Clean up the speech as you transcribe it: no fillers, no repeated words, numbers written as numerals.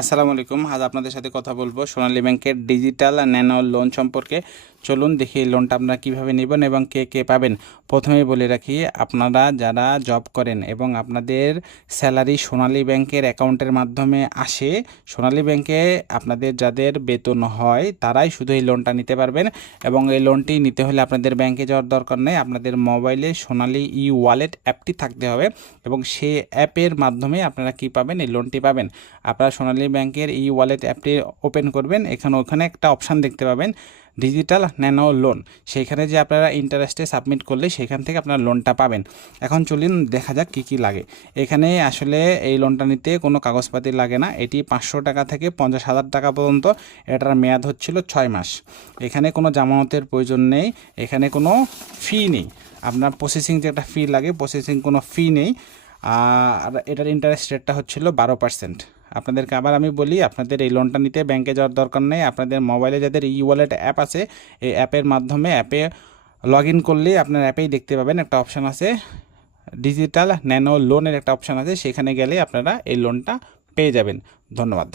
আসসালামু আলাইকুম। আজ আপনাদের সাথে কথা বলবো সোনালী ব্যাংকের ডিজিটাল ন্যানো লোন সম্পর্কে। চলুন দেখি এই লোনটা আপনারা কীভাবে নেবেন এবং কে কে পাবেন। প্রথমেই বলে রাখি, আপনারা যারা জব করেন এবং আপনাদের স্যালারি সোনালী ব্যাংকের অ্যাকাউন্টের মাধ্যমে আসে, সোনালী ব্যাংকে আপনাদের যাদের বেতন হয় তারাই শুধু এই লোনটা নিতে পারবেন। এবং এই লোনটি নিতে হলে আপনাদের ব্যাংকে যাওয়ার দরকার নেই, আপনাদের মোবাইলে সোনালী ই ওয়ালেট অ্যাপটি থাকতে হবে এবং সেই অ্যাপের মাধ্যমে আপনারা কি পাবেন, এই লোনটি পাবেন। আপনারা সোনালী ব্যাংকের ই ওয়ালেট অ্যাপটি ওপেন করবেন, ওখানে একটা অপশান দেখতে পাবেন ডিজিটাল ন্যানো লোন। সেইখানে যে আপনারা ইন্টারেস্টে সাবমিট করলে সেখান থেকে আপনারা লোনটা পাবেন। এখন চলুন দেখা যাক কী কী লাগে। এখানে আসলে এই লোনটা নিতে কোনো কাগজপাতি লাগে না। এটি 500 টাকা থেকে 50,000 টাকা পর্যন্ত, এটার মেয়াদ হচ্ছিল 6 মাস। এখানে কোনো জামানতের প্রয়োজন নেই, এখানে কোনো ফি নেই। আপনার প্রসেসিং যে একটা ফি লাগে, প্রসেসিং কোনো ফি নেই। আর এটার ইন্টারেস্ট রেটটা হচ্ছিল 12%। আপনাদেরকে আবার আমি বলি, আপনাদের এই লোনটা নিতে ব্যাংকে যাওয়ার দরকার নেই। আপনাদের মোবাইলে যাদের ই ওয়ালেট অ্যাপ আছে, এই অ্যাপের মাধ্যমে অ্যাপে লগ ইন করলেই আপনার অ্যাপেই দেখতে পাবেন একটা অপশান আছে ডিজিটাল ন্যানো লোনের একটা অপশান আছে, সেখানে গেলে আপনারা এই লোনটা পেয়ে যাবেন। ধন্যবাদ।